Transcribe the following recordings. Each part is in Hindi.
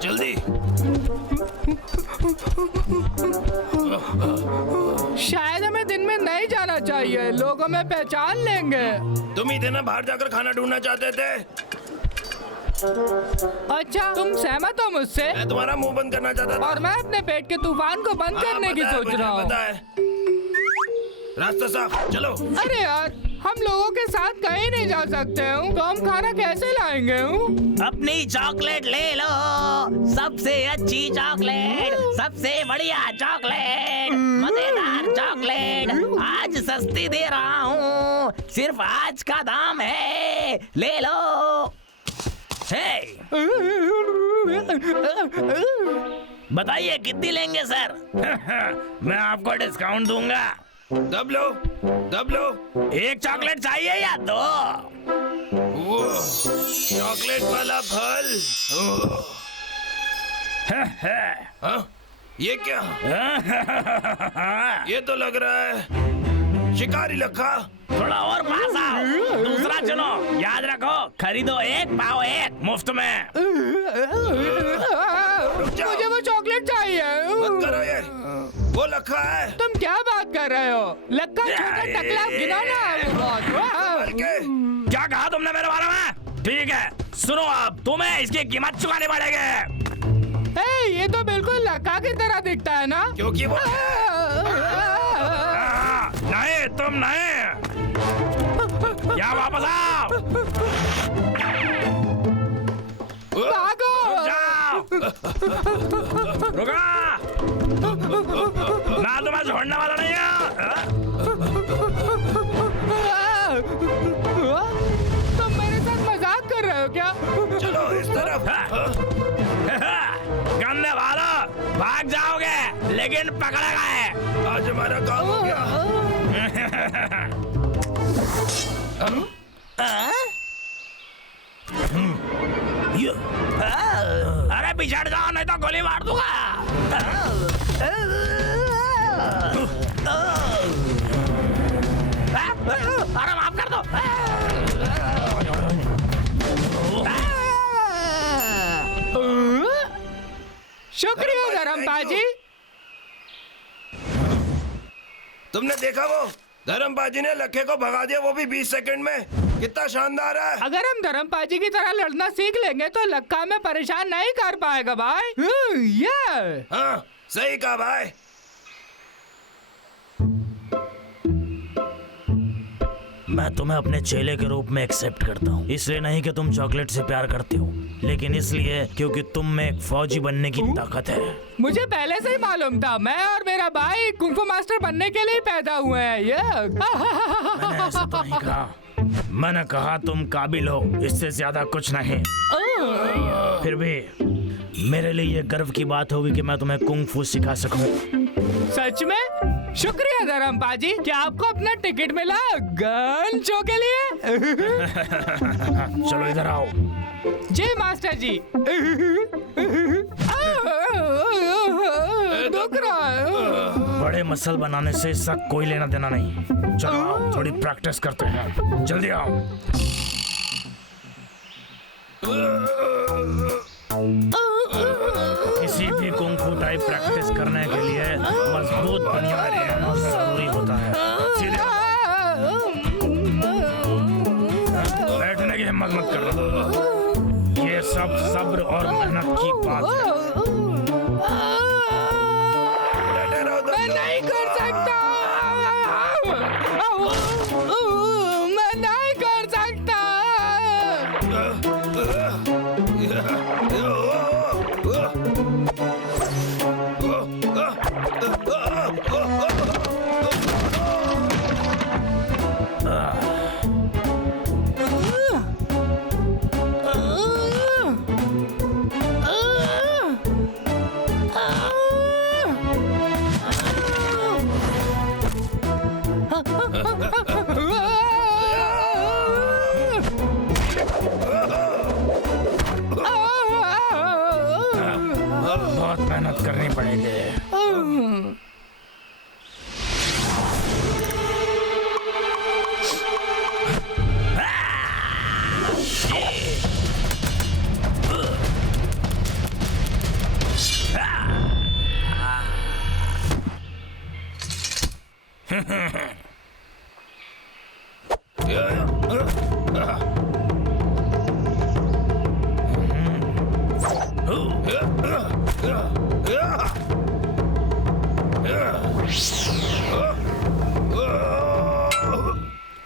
जल्दी। शायद हमें दिन में नहीं जाना चाहिए, लोग हमें पहचान लेंगे। तुम ही थे ना बाहर जाकर खाना ढूंढना चाहते थे। अच्छा, तुम सहमत हो मुझसे? मैं तुम्हारा मुंह बंद करना चाहता था। और मैं अपने पेट के तूफान को बंद करने की सोच रहा हूँ। पता है। रास्ता साफ, चलो। अरे यार, हम लोगों के साथ कहीं नहीं जा सकते हूँ, तो हम खाना कैसे लाएंगे? अपनी चॉकलेट ले लो, सबसे अच्छी चॉकलेट, सबसे बढ़िया चॉकलेट, मजेदार चॉकलेट, आज सस्ती दे रहा हूँ, सिर्फ आज का दाम है, ले लो। हे, बताइए कितनी लेंगे सर? मैं आपको डिस्काउंट दूंगा। दब लो, दब लो। एक चॉकलेट चाहिए या दो? वो चॉकलेट वाला फल। हाँ? ये क्या? ये तो लग रहा है शिकारी लखा। थोड़ा और पास आओ, दूसरा चुनो, याद रखो, खरीदो एक पाओ एक मुफ्त में। मुझे वो चॉकलेट चाहिए। मत करो ये, वो लखा है। तुम क्या बात कर रहे हो? लक्का छोटा टकला गिनौना है वो बहुत। क्या कहा तुमने मेरे बारे में? ठीक है, सुनो, अब तुम्हें इसकी कीमत चुकानी पड़ेगी। ये तो बिल्कुल लक्का की तरह दिखता है ना? क्योंकि वो नहीं, तुम नहीं, या वापस आओ। भागो! जाओ। रुको, ना तुम्हें छोड़ने वाला नहीं है। तुम मेरे साथ मजाक कर रहे हो क्या? चलो इस तरफ। गंदे वालों, भाग जाओगे लेकिन पकड़े गए। आज हमारा काम हो गया। अरे पिछड़ जाओ नहीं तो गोली मार दूंगा। अरे माफ कर दो। शुक्रिया धर्मपाजी। तुमने देखा वो धर्मपाजी ने लखे को भगा दिया, वो भी 20 सेकंड में। कितना शानदार है। अगर हम धर्मपाजी की तरह लड़ना सीख लेंगे तो लक्का में परेशान नहीं कर पाएगा भाई। ये हाँ, सही कहा भाई। मैं तुम्हें अपने चेले के रूप में एक्सेप्ट करता हूँ, इसलिए नहीं कि तुम चॉकलेट से प्यार करते हो, लेकिन इसलिए क्योंकि तुम में एक फौजी बनने की ताकत है। मुझे पहले से ही मालूम था, मैं और मेरा भाई कुंफू मास्टर बनने के लिए पैदा हुए हैं। ये मैंने ऐसा तो नहीं कहा, मैंने कहा तुम काबिल हो, इससे ज्यादा कुछ नहीं। फिर भी मेरे लिए ये गर्व की बात होगी कि मैं तुम्हें कुंग-फू सिखा सकूं। सच में? शुक्रिया धर्मपाजी। क्या आपको अपना टिकट मिला गन शो के लिए? चलो इधर आओ। जी मास्टर जी। दुख रहा है। बड़े मसल बनाने से इसका कोई लेना देना नहीं। चलो आओ, थोड़ी प्रैक्टिस करते हैं, जल्दी आओ। किसी भी कुंग-फू टाइप प्रैक्टिस करने के लिए मजबूत बुनियाद होना जरूरी होता है। सीधे बैठने की हिम्मत मत करना, ये सब सब्र और मेहनत की बात है। मैं नहीं कर सकता। मैं नहीं कर सकता। बहुत मेहनत करनी पड़ेगी।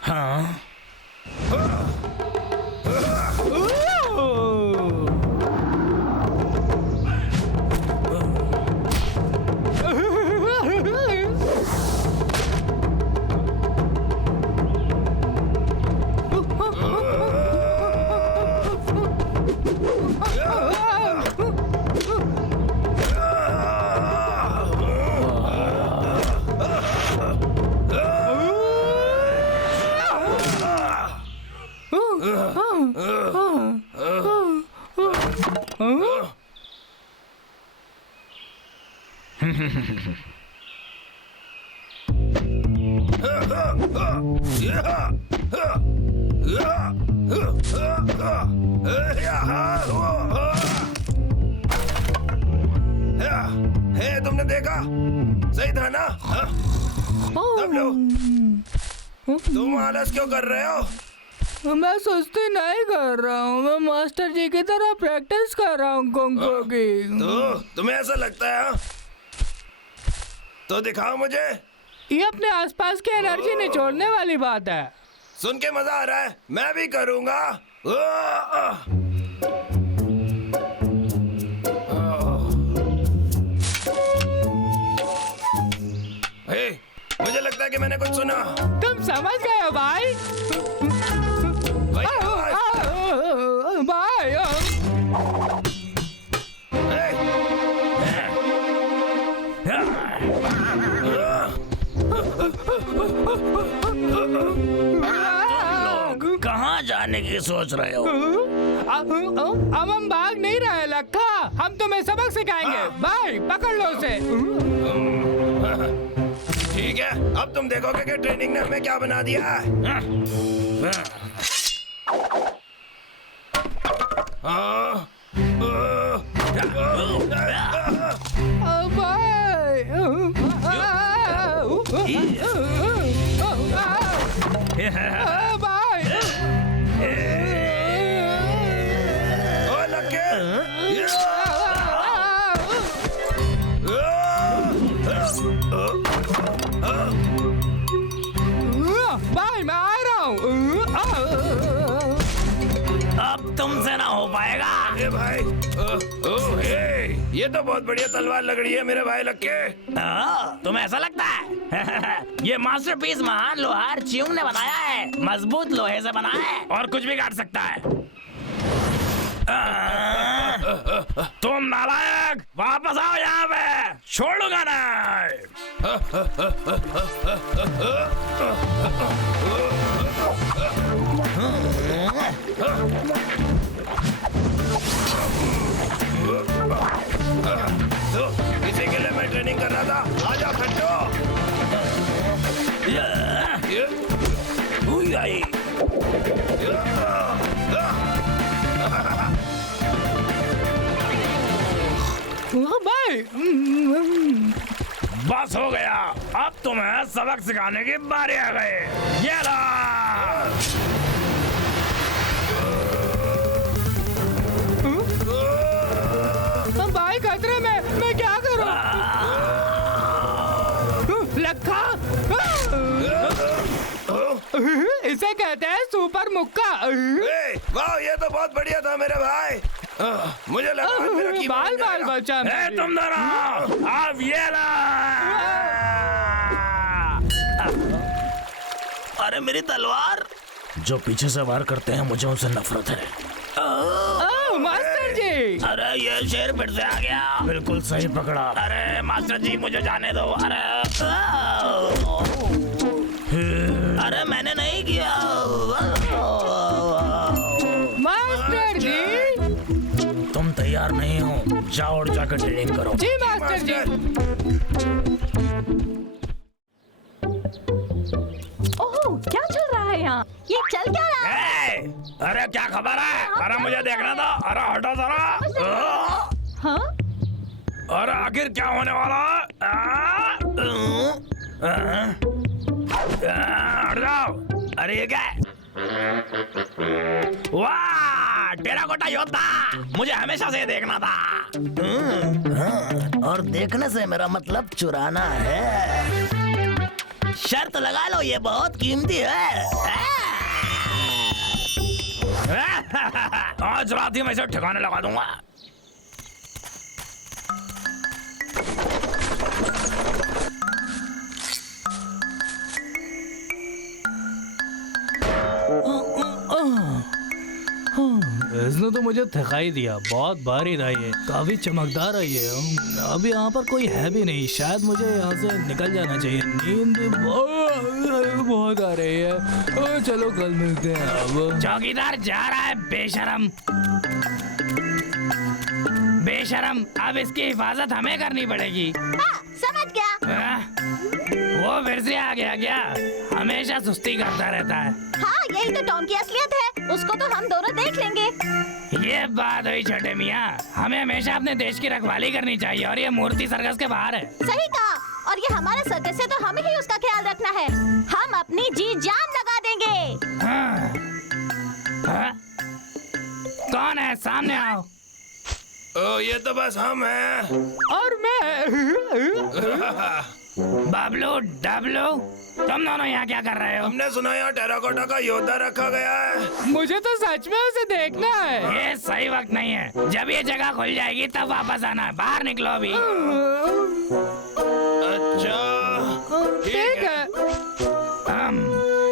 हाँ हे, तुमने देखा? सही था ना? हाँ? अब लो। तुम आलस क्यों कर रहे हो? मैं सुस्ती नहीं कर रहा हूँ, मैं मास्टर जी की तरह प्रैक्टिस कर रहा हूँ कुंग-फू की। तो तुम्हें ऐसा लगता है? हाँ? तो दिखाओ मुझे। ये अपने आसपास की एनर्जी निचोड़ने वाली बात है। सुन के मजा आ रहा है, मैं भी करूंगा। हे, मुझे लगता है कि मैंने कुछ सुना। तुम समझ गए हो भाई? भाई, आवाज। भाई कहाँ जाने की सोच रहे हो? अब हम भाग नहीं रहे लक्का, हम तुम्हें सबक सिखाएंगे। भाई पकड़ लो उसे। ठीक है, अब तुम देखोगे कि ट्रेनिंग ने हमें क्या बना दिया है। भाई ओ लक्के, भाई मैं आ रहा हूँ। अब तुमसे ना हो पाएगा। ए भाई, ये तो बहुत बढ़िया तलवार लग रही है मेरे भाई लक्के। तुम्हें ऐसा लगता है? ये मास्टरपीस महान लोहार चियूंग ने बनाया है, मजबूत लोहे से बना है और कुछ भी काट सकता है। तुम नालायक, वापस आओ यहाँ पे, छोड़ूंगा ना। तो इसी के लिए मैं ट्रेनिंग कर रहा था। आजा खट्टो। भाई बस हो गया, अब तुम्हें सबक सिखाने की बारी आ गई। ये लो। भाई खतरे में, मैं क्या करूं? लक्का, इसे कहते हैं सुपर मुक्का। वाह, ये तो बहुत बढ़िया था मेरे भाई। मुझे लगा आज मेरा कीमा बाल बन बाल जाएगा। बचा। तुम दोनों अब ये ला। अरे मेरी तलवार। जो पीछे से वार करते हैं मुझे उनसे नफरत है। मास्टर जी, अरे ये शेर फिर से आ गया। बिल्कुल सही पकड़ा। अरे मास्टर जी मुझे जाने दो। अरे मैंने नहीं किया। मास्टर जी, तुम तैयार नहीं हो, जाओ और जाकर ट्रेनिंग करो। जी मास्टर जी। ओह, क्या चल रहा है यहाँ? ये चल क्या रहा है? अरे क्या खबर है? अरे मुझे देखना था। अरे हटो जरा। हाँ? अरे आखिर क्या होने वाला है? हट जाओ। अरे ये क्या है? वाह, टेराकोटा योद्धा, मुझे हमेशा से देखना था। और देखने से मेरा मतलब चुराना है। शर्त लगा लो, ये बहुत कीमती है। आज रात ही मैं इसे ठिकाने लगा दूंगा। इसने तो मुझे थका ही दिया, बहुत भारी था ये, काफी चमकदार है ये। अभी यहाँ पर कोई है भी नहीं, शायद मुझे यहाँ से निकल जाना चाहिए, नींद बहुत आ रही है। चलो कल मिलते हैं। अब चौकीदार जा रहा है, बेशरम बेशरम। अब इसकी हिफाजत हमें करनी पड़ेगी। समझ गया। वो फिर से आ गया क्या? हमेशा सुस्ती करता रहता है। हाँ, यही तो टॉम की असलियत है, उसको तो हम दोनों देख लेंगे। ये बात हुई छोटे मियाँ, हमें हमेशा अपने देश की रखवाली करनी चाहिए, और ये मूर्ति सर्कस के बाहर है। सही कहा, और ये हमारा सर्कस है तो हमें ही उसका ख्याल रखना है। हम अपनी जी जान लगा देंगे। हाँ। हाँ? कौन है? सामने आओ। ओ, ये तो बस हम हैं। और मैं बबलू डबलू, तुम दोनों यहाँ क्या कर रहे हो? हमने सुना यहाँ टेराकोटा का योद्धा रखा गया है। मुझे तो सच में उसे देखना है। ये सही वक्त नहीं है, जब ये जगह खुल जाएगी तब वापस आना है। बाहर निकलो अभी। अच्छा, ठीक है।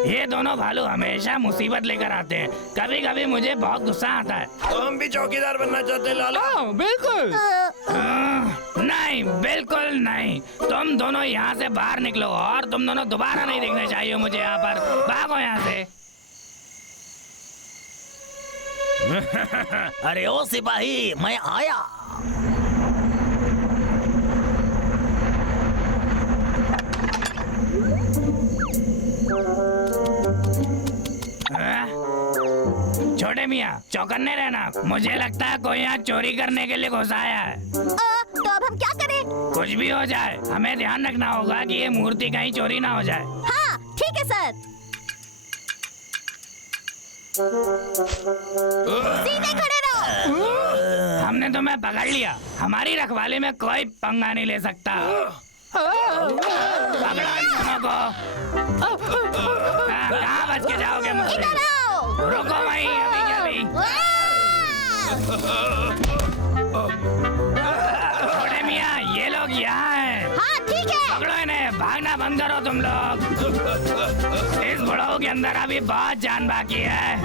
ये दोनों भालू हमेशा मुसीबत लेकर आते हैं, कभी कभी मुझे बहुत गुस्सा आता है। तो हम भी चौकीदार बनना चाहते हैं लाला। हाँ, बिल्कुल। नहीं, बिल्कुल नहीं। तुम दोनों यहाँ से बाहर निकलो, और तुम दोनों दोबारा नहीं देखने चाहिए मुझे यहाँ पर। भागो यहाँ से। अरे ओ सिपाही, मैं आया। छोटे मियाँ, चौकन्ने रहना, मुझे लगता है कोई यहाँ चोरी करने के लिए घुस आया है। तो अब हम क्या करें? कुछ भी हो जाए, हमें ध्यान रखना होगा कि ये मूर्ति कहीं चोरी ना हो जाए। हाँ, ठीक है सर। सीधे खड़े रहो। हमने तुम्हें पकड़ लिया, हमारी रखवाली में कोई पंगा नहीं ले सकता। पकड़ो इन दोनों को। कहाँ बच के जाओगे मुझसे? इधर आओ। रुको वहीं, अभी क्या अभी। छोटे मियाँ, ये लोग यहाँ हैं। हाँ, ठीक है। पकड़ो इन्हें, भागना बंद करो तुम लोग। इस बुढ़ाऊ के अंदर अभी बहुत जान बाकी है।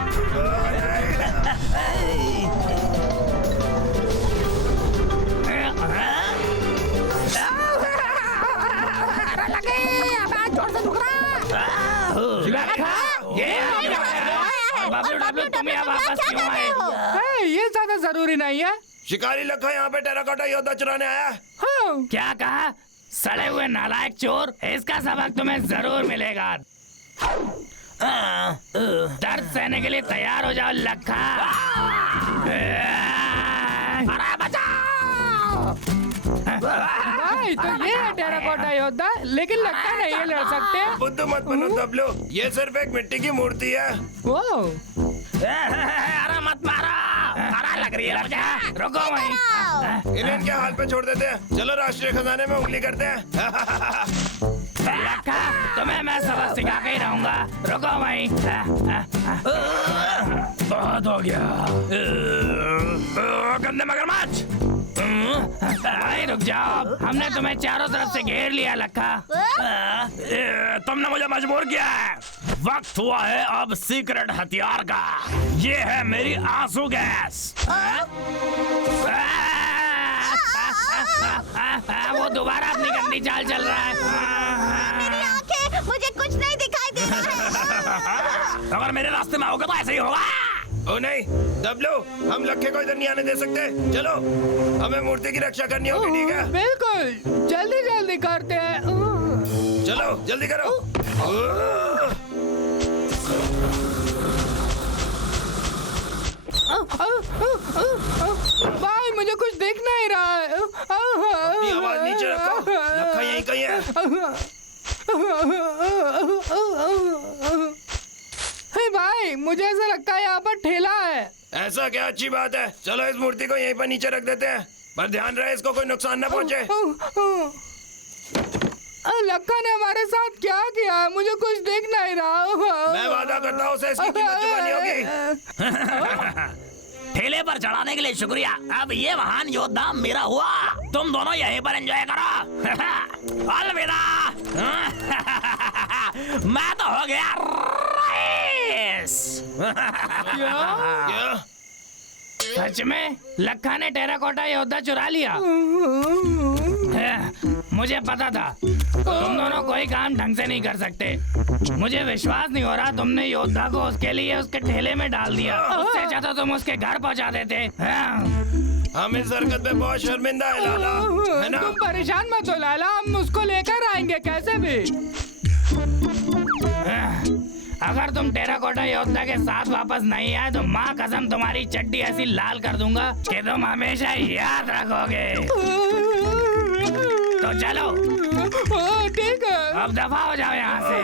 बबलू डबलू, तुम यहाँ वापस क्यों आए? ये ज्यादा जरूरी नहीं है। शिकारी लखा यहाँ पे टेराकोटा योद्धा चुराने आया है। हाँ। क्या कहा? सड़े हुए नालायक चोर, इसका सबक तुम्हें जरूर मिलेगा। दर्द सहने के लिए तैयार हो जाओ लखा। अरे बचाओ! भाई, तो ये है टेराकोटा योद्धा, लेकिन लगता नहीं ये लड़ सकते। बुद्धू मत बनो दबलो, ये सिर्फ एक मिट्टी की मूर्ति है। वो अरे मत मारो, अरे लग रही है। रुको वहीं। इन्हें इनके हाल पे छोड़ देते हैं। चलो राष्ट्रीय खजाने में उंगली करते हैं। लखा, तुम्हें मैं सबक सिखा के ही रहूंगा। रुको वहीं। बहुत हो गया। गंदे मगरमच्छ, रुक जाओ, हमने तुम्हें चारों तरफ से घेर लिया लखा। तुमने मुझे मजबूर किया है। वक्त हुआ है अब सीक्रेट हथियार का। ये है मेरी आंसू गैस। वो दोबारा अपनी गंदी चाल चल रहा है। मेरी आंखें, मुझे कुछ नहीं दिखाई दे रहा है। अगर मेरे रास्ते में होगा तो ऐसे ही होगा। ओ नहीं दबलो, हम लखे को इधर नहीं आने दे सकते। चलो, हमें मूर्ति की रक्षा करनी होगी, ठीक है? बिल्कुल, जल्दी जल्दी करते हैं। चलो जल्दी करो। भाई, मुझे कुछ दिख नहीं रहा है। आवाज नीचे रखो, लखा यहीं कहीं है। हे भाई, मुझे ऐसा लगता है यहाँ पर ठेला है। ऐसा क्या, अच्छी बात है। चलो इस मूर्ति को यहीं पर नीचे रख देते हैं, पर ध्यान रहे इसको कोई नुकसान न पहुंचे। लक्का ने हमारे साथ क्या किया है? मुझे कुछ दिख नहीं रहा। मैं वादा करता हूँ उसे इसकी कीमत चुकानी होगी। ठेले पर चढ़ाने के लिए शुक्रिया। अब ये महान योद्धा मेरा हुआ। तुम दोनों यहीं पर एंजॉय करो। अलविदा। मैं तो हो गया रईस। क्या? सच में लक्का ने टेराकोटा योद्धा चुरा लिया? मुझे पता था तुम दोनों कोई काम ढंग से नहीं कर सकते। मुझे विश्वास नहीं हो रहा तुमने योद्धा को उसके लिए उसके ठेले में डाल दिया। उससे अच्छा तो तुम उसके घर पहुंचा देते। हम इस हरकत पे बहुत शर्मिंदा है लाला, है ना? तुम परेशान मत हो लाला, हम उसको लेकर आएंगे कैसे भी। अगर तुम टेराकोटा योद्धा के साथ वापस नहीं आए तो माँ कसम तुम्हारी चड्डी ऐसी लाल कर दूंगा कि तुम हमेशा याद रखोगे। तो चलो। ठीक है, अब दफा हो जाओ यहाँ से।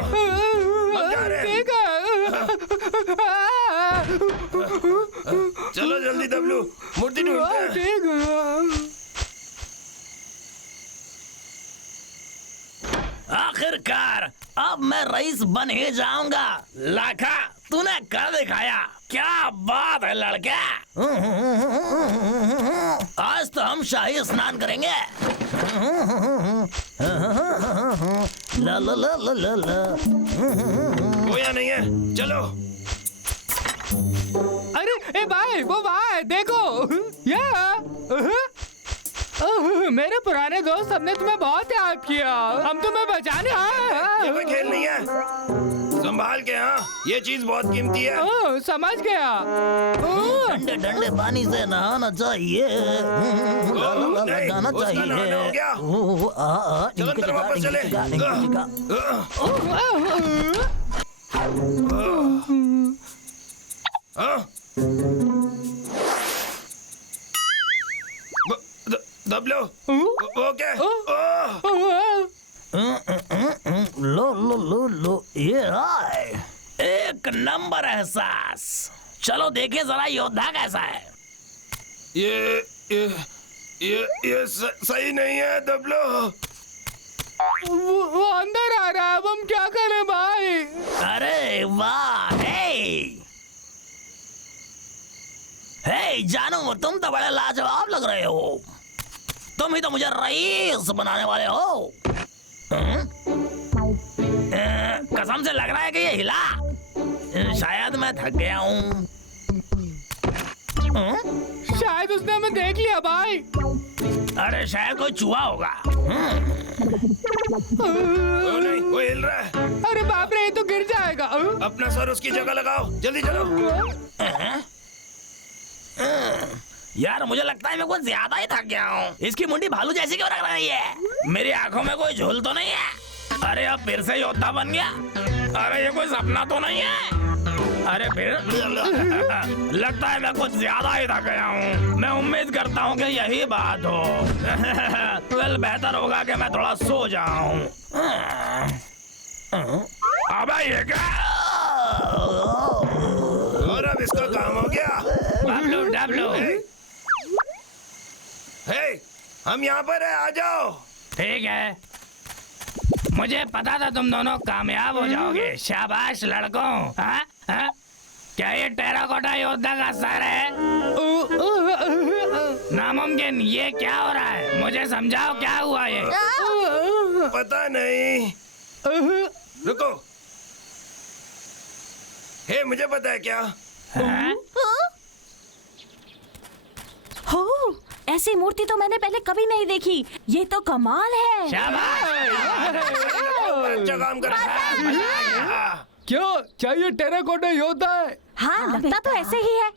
ठीक है। चलो जल्दी दबलू, मूर्ति ढूंढते हैं। ठीक है। आखिरकार अब मैं रईस बन ही जाऊंगा। लाखा, तूने कर दिखाया। क्या बात है लड़के। आज तो हम शाही स्नान करेंगे। ला ला ला ला ला ला। वो यहाँ नहीं है, चलो। अरे ए भाई, वो भाई देखो। मेरे पुराने दोस्त, सबने तुम्हें बहुत याद किया। हम तुम्हें बचाने आए। ये कोई खेल नहीं है, संभाल के। हाँ, ये चीज बहुत कीमती है। समझ गया। ठंडे ठंडे पानी से नहाना चाहिए। लगाना चाहिए। चलो अंदर वापस चले। दबलो। ओके। लो लो लो लो, ये आए। एक नंबर एहसास। चलो देखे जरा योद्धा कैसा है। ये सही नहीं है दबलो। वो अंदर आ रहा है, अब हम क्या करें भाई? अरे वाह। हे जानू, तुम तो बड़े लाजवाब लग रहे हो। तुम ही तो मुझे रईस बनाने वाले हो। कसम से लग रहा है कि ये हिला। शायद मैं थक गया हूँ। शायद उसने हमें देख लिया भाई। अरे शायद कोई चूहा होगा। वो नहीं, वो हिल रहा है। अरे बाप रे, ये तो गिर जाएगा। अपना सर उसकी जगह लगाओ, जल्दी चलो। यार मुझे लगता है मैं कुछ ज्यादा ही थक गया हूँ। इसकी मुंडी भालू जैसी क्यों लग रही है? मेरी आंखों में कोई झोल तो नहीं है? अरे अब फिर से योद्धा बन गया। अरे ये कोई सपना तो नहीं है? अरे फिर लगता है मैं कुछ ज्यादा ही थक गया हूँ। मैं उम्मीद करता हूँ कि यही बात हो। वेल, बेहतर होगा कि मैं थोड़ा सो जाऊँ। अबे ये क्या? और अब इसका काम हो गया। W W. हे, हम यहाँ पर है, आ जाओ। ठीक है, मुझे पता था तुम दोनों कामयाब हो जाओगे। शाबाश लड़कों। हाँ? हाँ? क्या ये टेराकोटा योद्धा का सर है? नामुमकिन, ये क्या हो रहा है? मुझे समझाओ क्या हुआ ये। पता नहीं, रुको। हे, मुझे पता है क्या। हाँ? हो, ऐसी मूर्ति तो मैंने पहले कभी नहीं देखी। ये तो कमाल है। शाबाश। अच्छा काम कर रहा है। क्यों, क्या ये टेराकोटा योद्धा है? हाँ, लगता तो ऐसे ही है।